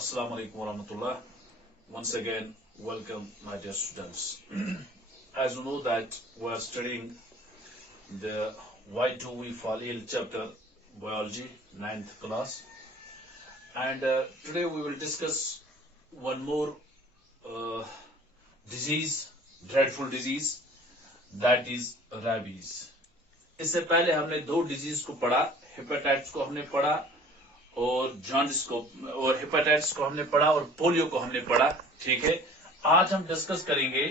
Assalamu alaikum warahmatullah. Once again, welcome my dear students. As you know that we are studying the Why Do We Fall Ill chapter, biology, 9th class. And today we will discuss one more disease, dreadful disease, that is rabies. इससे पहले हमने दो disease को पढ़ा, hepatitis को हमने पढ़ा और जॉन्डिस को और हेपेटाइटिस को हमने पढ़ा और पोलियो को हमने पढ़ा. ठीक है, आज हम डिस्कस करेंगे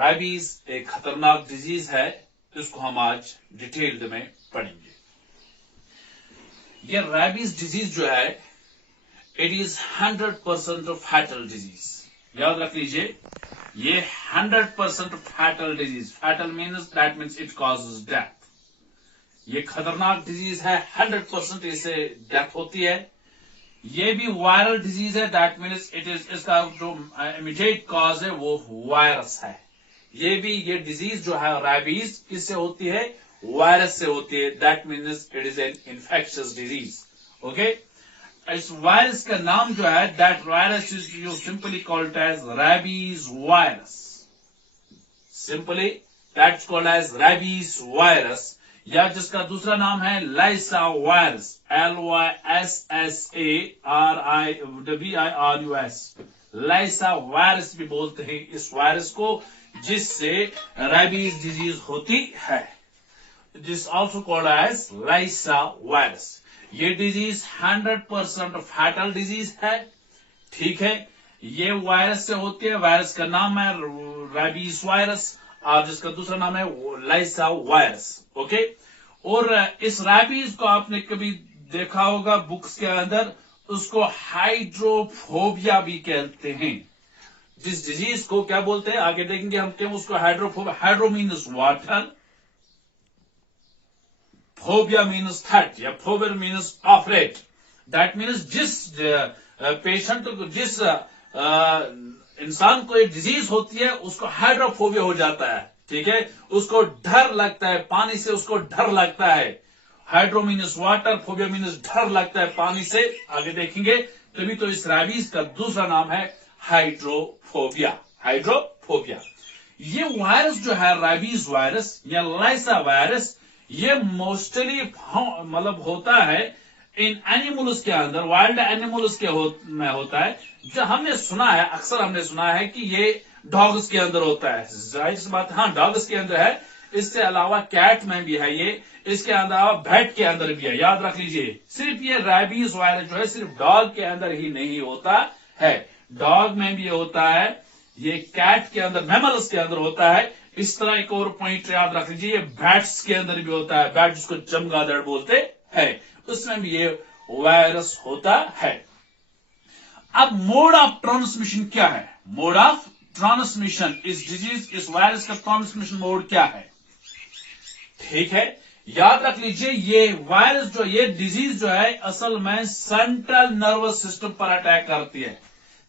रैबीज. एक खतरनाक डिजीज है, इसको हम आज डिटेल्ड में पढ़ेंगे. ये रैबीज डिजीज जो है, इट इज 100% फैटल डिजीज. याद रख लीजिए, ये 100% fatal disease. Fatal means it causes death. ये खतरनाक डिजीज है, 100% इससे डेथ होती है. ये भी वायरल डिजीज है, दैट मीन्स इट इज, इसका जो इमीडिएट कॉज है वो वायरस है. ये डिजीज जो है रैबीज, किससे होती है? वायरस से होती है. That means it is an infectious disease. Okay, इस वायरस का नाम जो है, that virus is you simply called as rabies virus. Simply that's called as rabies virus, या जिसका दूसरा नाम है lyssa virus, LYSARIWIRUS. Lyssa virus भी बोलते हैं इस वायरस को, जिससे रैबीज डिजीज होती है. This also called as lyssa virus. ये डिजीज 100% फैटल डिजीज है. ठीक है, ये वायरस से होती है. वायरस का नाम है रैबीज वायरस और जिसका दूसरा नाम है लाइसा वायरस. ओके, और इस रैबीज को आपने कभी देखा होगा बुक्स के अंदर, उसको हाइड्रोफोबिया भी कहते हैं. जिस डिजीज को क्या बोलते हैं, आगे देखेंगे हम क्यों उसको hydrophobia. Hydro means water, phobia means threat, या phobia means afraid. That means जिस पेशेंट को, जिस इंसान को एक डिजीज होती है, उसको हाइड्रोफोबिया हो जाता है. ठीक है, उसको डर लगता है पानी से, उसको डर लगता है. Hydro means water, phobia means डर लगता है पानी से. आगे देखेंगे, तभी तो इस रैबीज का दूसरा नाम है हाइड्रोफोबिया. हाइड्रोफोबिया. ये वायरस जो है रैबीज वायरस या लाइसा वायरस, ये मोस्टली मतलब होता है इन एनिमल्स के अंदर, वाइल्ड एनिमल्स में होता है. जो हमने सुना है, अक्सर हमने सुना है कि ये डॉग्स के अंदर होता है. जाहिर सी बात, हाँ, डॉग्स के अंदर है. इससे अलावा कैट में भी है ये, इसके अलावा बैट के अंदर भी है. याद रख लीजिए, सिर्फ ये रैबीज वायरस जो है सिर्फ डॉग के अंदर ही नहीं होता है, डॉग में भी होता है. ये कैट के अंदर, मैमल्स के अंदर होता है. इस तरह एक और पॉइंट याद रख लीजिए, ये बैट्स के अंदर भी होता है. बैट जिसको चमगादड़ बोलते हैं, उसमें भी ये वायरस होता है. अब मोड ऑफ ट्रांसमिशन क्या है? मोड ऑफ ट्रांसमिशन, इस डिजीज, इस वायरस का ट्रांसमिशन मोड क्या है? ठीक है, याद रख लीजिए, ये वायरस जो, ये डिजीज जो है असल में सेंट्रल नर्वस सिस्टम पर अटैक करती है.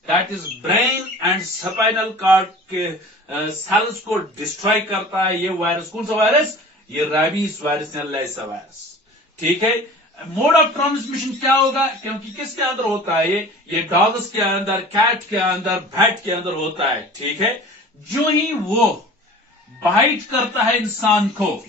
That is brain and spinal cord के सेल्स को डिस्ट्रॉय करता है ये वायरस. कौन सा वायरस? ये रैबीज वायरस या लाइसा वायरस. ठीक है, मोड ऑफ ट्रांसमिशन क्या होगा? क्योंकि किसके अंदर होता है ये डॉग्स के अंदर, कैट के अंदर, बैट के अंदर होता है. ठीक है, जो ही वो बाइट करता है इंसान को,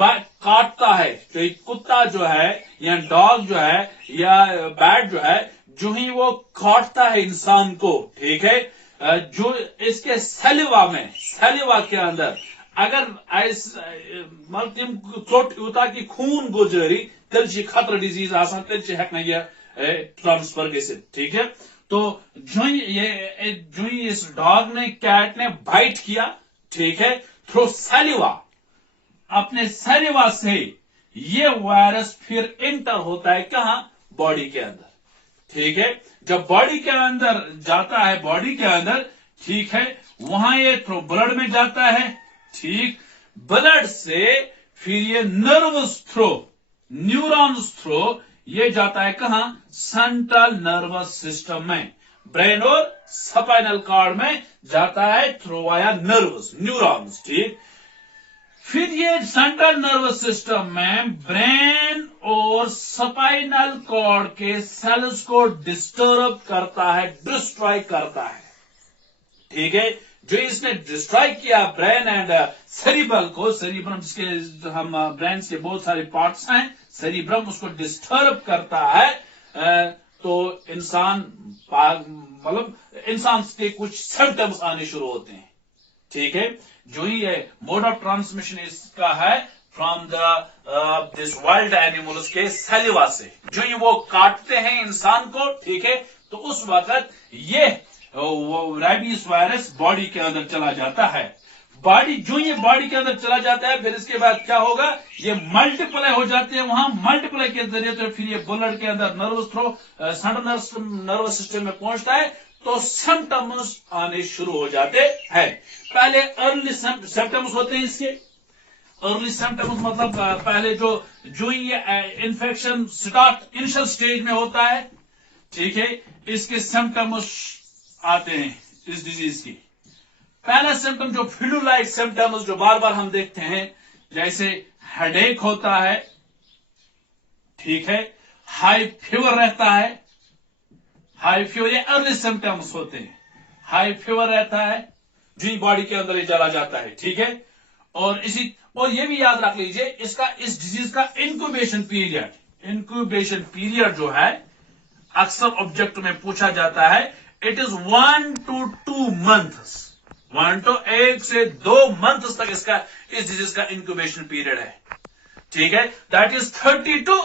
काटता है, तो एक कुत्ता जो है या डॉग जो है या बैट जो है, जो ही वो काटता है इंसान को, ठीक है, जो इसके सलिवा के अंदर अगर चोट यूता कि खून गुजरी, तेल खतरा डिजीज आसान, तेल हेकना ये ट्रांसफर गसित. ठीक है, तो जो ही इस डॉग ने, कैट ने बाइट किया, ठीक है, थ्रू सलिवा, अपने सलिवा से ये वायरस फिर इंटर होता है कहां? बॉडी के अंदर. ठीक है, जब बॉडी के अंदर जाता है, बॉडी के अंदर, ठीक है, वहां ये थ्रू ब्लड में जाता है. ठीक, ब्लड से फिर ये नर्वस थ्रू, न्यूरॉन्स थ्रू ये जाता है कहां? सेंट्रल नर्वस सिस्टम में, ब्रेन और स्पाइनल कॉर्ड में जाता है थ्रू वाया नर्वस, न्यूरॉन्स. ठीक, फिर ये सेंट्रल नर्वस सिस्टम में ब्रेन और स्पाइनल कॉर्ड के सेल्स को डिस्टर्ब करता है, डिस्ट्रॉय करता है। ठीक है, जो इसने डिस्ट्रॉय किया ब्रेन एंड सेरिब्रम को, सेरिब्रम जिसके हम ब्रेन के बहुत सारे पार्ट्स हैं, सेरिब्रम उसको डिस्टर्ब करता है, तो इंसान मतलब इंसान के कुछ सिम्टम्स आने शुरू होते हैं। ठीक है, जो ही ये मोड ऑफ ट्रांसमिशन इसका है from the this wild animals के सैलिवा से, जो ही वो काटते हैं इंसान को, ठीक है, तो उस वक्त ये रेबीज वायरस बॉडी के अंदर चला जाता है। बॉडी जो ये बॉडी के अंदर चला जाता है, फिर इसके बाद क्या होगा, ये मल्टीप्लाई हो जाते हैं, वहां मल्टीप्लाई के जरिए तो फिर ये ब्लड के अंदर nerves through central nervous system में पहुंचता है, तो सिम्टम्स आने शुरू हो जाते हैं। पहले अर्ली सिम्टम्स होते हैं इसके। अर्ली सिम्टम्स मतलब पहले जो ये इन्फेक्शन स्टार्ट इनिशियल स्टेज में होता है, ठीक है, इसके सिम्टम्स आते हैं इस डिजीज की। पहला सिम्टम जो फ्लू लाइक सिम्टम्स जो बार बार हम देखते हैं, जैसे हेडेक होता है, ठीक है, हाई फीवर रहता है, हाई फीवर ये अर्ली सिम्टम्स होते हैं। हाई फीवर रहता है, जो बॉडी के अंदर ये चला जाता है, ठीक है, और ये भी याद रख लीजिए इस डिजीज का इंक्यूबेशन पीरियड जो है अक्सर ऑब्जेक्ट में पूछा जाता है, इट इज 1 to 2 months, 1 से 2 मंथ्स तक इस डिजीज का इंक्यूबेशन पीरियड है। ठीक है, दैट इज 30 to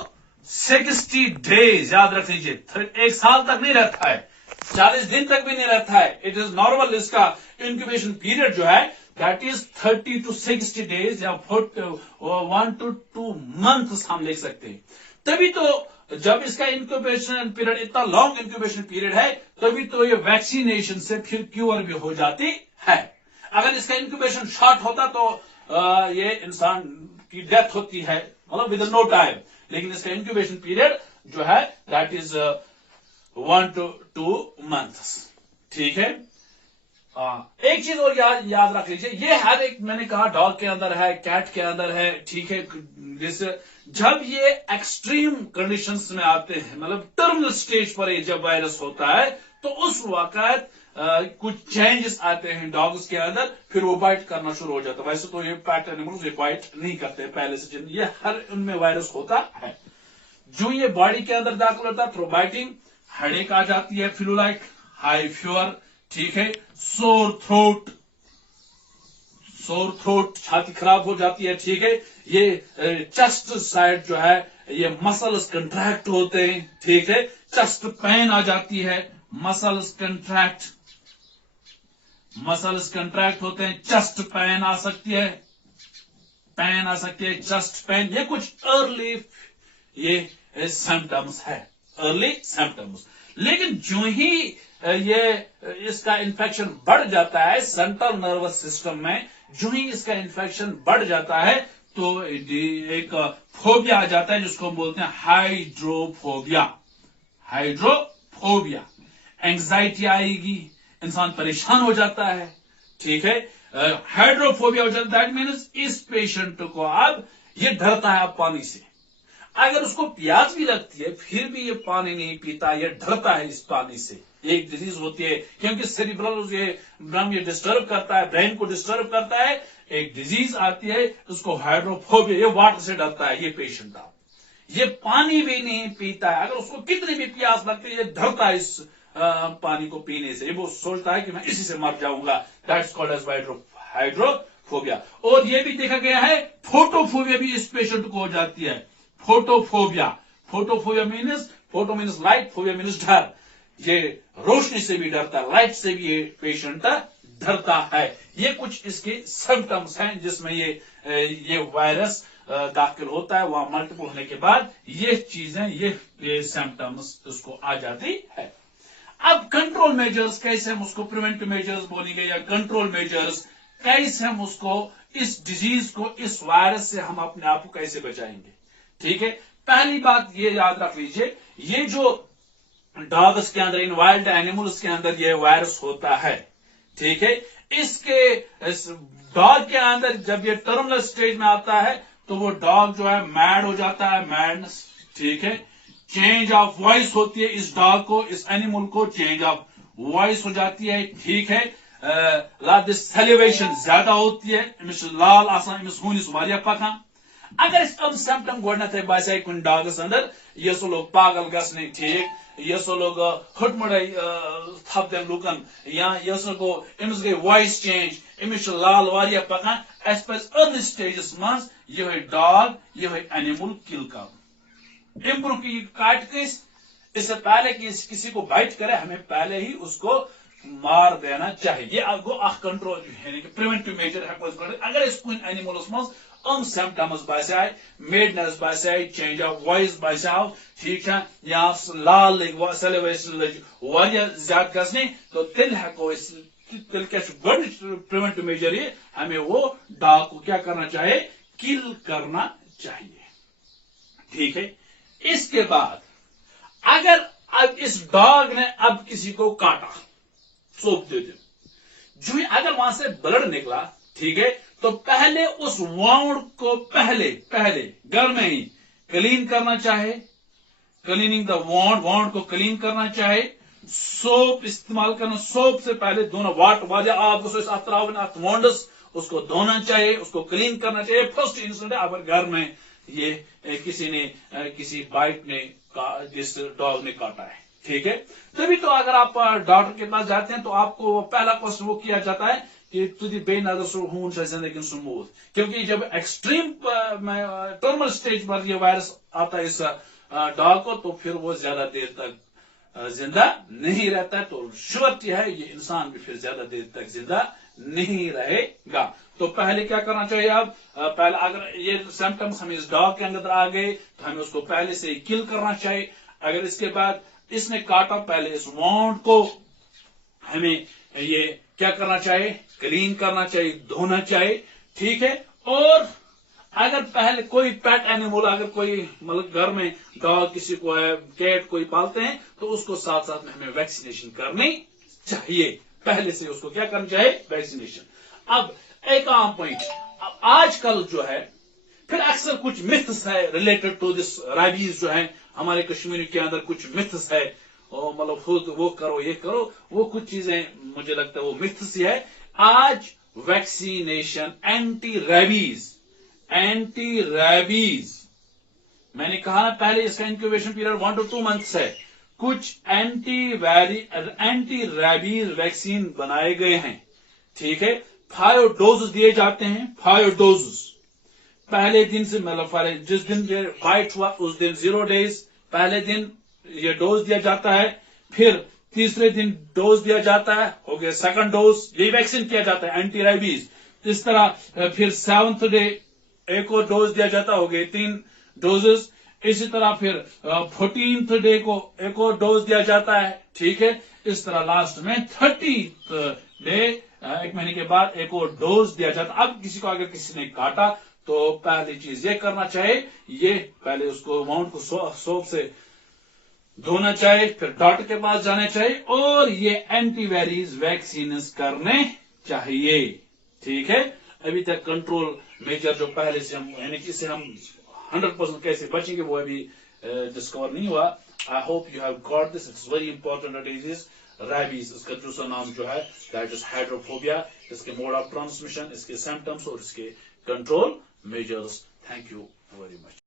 60 days, याद रख लीजिए, 1 साल तक नहीं रहता है, 40 दिन तक भी नहीं रहता है। इट इज नॉर्मल, इसका इंक्यूबेशन पीरियड जो है दैट इज 30 to 60 days या 1 to 2 months हम लिख सकते हैं। तभी तो जब इसका इंक्यूबेशन पीरियड इतना लॉन्ग इंक्यूबेशन पीरियड है, तभी तो ये वैक्सीनेशन से फिर क्योर भी हो जाती है। अगर इसका इंक्यूबेशन शॉर्ट होता तो ये इंसान की डेथ होती है, मतलब विद नो टाइम। लेकिन इसका इंक्यूबेशन पीरियड जो है दैट इज 1 to 2 months। ठीक है, एक चीज और याद रख लीजिए, ये हर एक, मैंने कहा डॉग के अंदर है, कैट के अंदर है, ठीक है, जैसे जब ये एक्सट्रीम कंडीशंस में आते हैं, मतलब टर्मिनल स्टेज पर ये जब वायरस होता है, तो उस वक्त कुछ चेंजेस आते हैं डॉग्स के अंदर, फिर वो बाइट करना शुरू हो जाता है। वैसे तो ये पैट एनिमल्स ये बाइट नहीं करते पहले से, ये हर उनमें वायरस होता है। जो ये बॉडी के अंदर दाखिल होता है, थ्रो बाइटिंग, हेडेक आ जाती है, फ्लू लाइक, हाई फीवर, ठीक है, सोर थ्रोट, छाती खराब हो जाती है, ठीक है, ये चेस्ट साइड जो है ये मसल्स कंट्रैक्ट होते हैं, ठीक है, चेस्ट पेन आ जाती है, मसल्स कंट्रैक्ट होते हैं, चेस्ट पेन आ सकती है, चेस्ट पेन, ये कुछ अर्ली ये सिम्टम्स है, अर्ली सिम्टम्स। लेकिन जो ही ये इसका इन्फेक्शन बढ़ जाता है सेंट्रल नर्वस सिस्टम में, जो ही इसका इन्फेक्शन बढ़ जाता है, तो एक फोबिया आ जाता है, जिसको हम बोलते हैं हाइड्रोफोबिया। एंग्जाइटी आएगी, इंसान परेशान हो जाता है, ठीक है, हाइड्रोफोबिया हो जाता है। दैट मीन्स इस पेशेंट को अब ये डरता है अब पानी से। अगर उसको प्यास भी लगती है, फिर भी ये पानी नहीं पीता, ये डरता है इस पानी से। एक डिजीज होती है, क्योंकि सेरिब्रल ये डिस्टर्ब करता है, ब्रेन को डिस्टर्ब करता है। एक डिजीज आती है, उसको हाइड्रोफोबिया, ये वाटर से डरता है ये पेशेंट। ये पानी भी नहीं पीता है, अगर उसको कितनी भी प्यास लगती है, ये डरता है इस पानी को पीने से, वो सोचता है कि मैं इसी से मर जाऊंगा। That's called as hydrophobia. और ये भी देखा गया है, फोटोफोबिया भी इस पेशेंट को हो जाती है। Photophobia means light, phobia means डर। ये रोशनी से भी डरता है, लाइट से भी ये पेशेंट डरता है। ये कुछ इसके सिम्टम्स हैं जिसमें ये वायरस दाखिल होता है, वहां मल्टीपल होने के बाद ये चीजें, ये सिम्टम्स उसको आ जाती है। अब कंट्रोल मेजर्स कैसे हम उसको, प्रिवेंटिव मेजर्स बोलेंगे या कंट्रोल मेजर्स, कैसे हम उसको, इस डिजीज को, इस वायरस से हम अपने आप को कैसे बचाएंगे। ठीक है, पहली बात ये याद रख लीजिए, ये जो डॉग्स के अंदर, इन वाइल्ड एनिमल्स के अंदर ये वायरस होता है, ठीक है, اس کے ڈاگ کے اندر جب یہ ٹرمنل سٹیج میں آتا ہے تو وہ ڈاگ جو ہے میڈ ہو جاتا ہے, میڈنس, ٹھیک ہے. چینج آف وائس ہوتی ہے اس ڈاگ کو, اس اینیمل کو چینج آف وائس ہو جاتی ہے, ٹھیک ہے. سیلیویشن زیادہ ہوتی ہے, امس لال آسان, امس ہونس واریاہ پکان. اگر اس ام سمپٹم گۄڈنیتھے باسے کُنہِ ڈاگس اندر یہ سو لوگ پاگل گژھنے, ٹھیک, یہ سو لوگ ہٹمڑے تھپ دین لوکن, یا یہ سو گو امس گئی وائس چینج, امس لال واریاہ پکان, اس پز ارلی سٹیجس مز یہ ڈاگ یہ اینیمل کل کرن. ام برو کی کاٹ کس, اس سے پہلے کہ کسی کو بائٹ کرے ہمیں پہلے ہی اس کو مار دینا چاہیے. یہ گو اخ کنٹرول یعنی کہ پریونٹو میجر اگر اس کن اینیملس مز ام سمپٹمز باسے, میڈنس باسے, چینج آف وائس باسے, ٹھیک ہے, یا لال لگ سیلیویشن لگ واریاہ زیادہ گھنے, تو تیل ہیکو تیل کیا پریونٹو میجر یہ ہمیں وہ ڈاگ کو کیا کرنا چاہیے, کل کرنا چاہیے, ٹھیک ہے. اس کے بعد اگر اب اس ڈاگ نے اب کسی کو کاٹا, سونپ دے دیں, جو اگر وہاں سے بلڈ نکلا, ٹھیک ہے, تو پہلے اس وانڈ کو پہلے گھر میں ہی کلین کرنا چاہے, کلیننگ دا وانڈ کو کلین کرنا چاہے, سوپ استعمال کرنا, سوپ سے پہلے دھونا, واریاہ آب گوس ات تراون ات وانڈس, اس کو دھونا چاہیے, اس کو کلین کرنا چاہیے. فرسٹ انسٹنٹ اگر گھر میں یہ کسی نے کسی بائٹ نے جس ڈاگ نے کاٹا ہے, ٹھیک ہے, تبھی تو اگر آپ ڈاکٹر کے پاس جاتے ہیں تو آپ کو پہلا کوشچن وہ کیا جاتا ہے کہ تجھے بے نظر سو ہون سے زندگی سموت, کیونکہ جب ایکسٹریم ٹرمل سٹیج پر یہ وائرس آتا ہے اس ڈاگ کو تو پھر وہ زیادہ دیر تک زندہ نہیں رہتا ہے, تو شورٹی ہے یہ انسان بھی پھر زیادہ دیر تک زندہ نہیں رہے گا. تو پہلے کیا کرنا چاہیے, اب پہلے اگر یہ سمپٹمس ہمیں اس ڈاگ کے اندر آ گئے تو ہمیں اس کو پہلے سے کل کرنا چاہیے. اگر اس کے بعد اس نے کاٹا, پہلے اس وانڈ کو ہمیں یہ کیا کرنا چاہیے, کلین کرنا چاہیے, دھونا چاہیے, ٹھیک ہے. اور اگر پہلے کوئی پیٹ اینیمل, اگر کوئی مطلب گھر میں ڈاگ کسی کو ہے, کیٹ کوئی پالتے ہیں, تو اس کو ساتھ ساتھ میں ہمیں ویکسینیشن کرنی چاہیے, پہلے سے اس کو کیا کرنا چاہیے, ویکسینیشن. اب ایک عام پوائنٹ, آج کل جو ہے پھر اکثر کچھ متھس ہے ریلیٹڈ ٹو دس ریبیز, جو ہے ہمارے کشمیر کے اندر کچھ متھس ہے, مطلب وہ کرو یہ کرو, وہ کچھ چیزیں مجھے لگتا ہے وہ متھس ہی ہے. آج ویکسینیشن اینٹی ریبیز میں نے کہا نا پہلے اس کا انکیوبیشن پیریڈ 1 to 2 months ہے. کچھ اینٹی ریبیز ویکسین بنائے گئے ہیں, ٹھیک ہے. 5 ڈوز دیے جاتے ہیں, 5 ڈوز پہلے دن سے, مطلب جس دن یہ بائٹ ہوا اس دن 0 days پہلے دن یہ ڈوز دیا جاتا ہے, پھر تیسرے دن ڈوز دیا جاتا ہے, ہو گیا سیکنڈ ڈوز, یہ ویکسین کیا جاتا ہے اینٹی ریبیز. اس طرح پھر 7th day ایک اور ڈوز دیا جاتا ہے, ہو گئے 3 ڈوزز. اسی طرح پھر 14th day کو ایک اور ڈوز دیا جاتا ہے, ٹھیک ہے. اس طرح لاسٹ میں 30th day ایک مہینے کے بعد ایک اور ڈوز دیا جاتا. اب کسی کو اگر کسی نے کاٹا تو پہلی چیز یہ کرنا چاہیے, یہ پہلے اس کو وانڈ کو سوپ سے دھونا چاہیے, پھر ڈاکٹر کے پاس جانا چاہیے, اور یہ اینٹی ویریز ویکسینز کرنے چاہیے, ٹھیک ہے. ابھی تک کنٹرول میجر جو پہلے سے ہم یعنی کہ اسے ہم 100% کیسے بچیں گے وہ ابھی ڈسکور نہیں ہوا. I hope you have got this, it's very important disease rabies. اس کا دوسرا نام جو ہے دیٹ از ہائیڈروفوبیا, اس کے موڈ آف ٹرانسمیشن, اس کے سمپٹمس اور اس کے control measures. Thank you very much.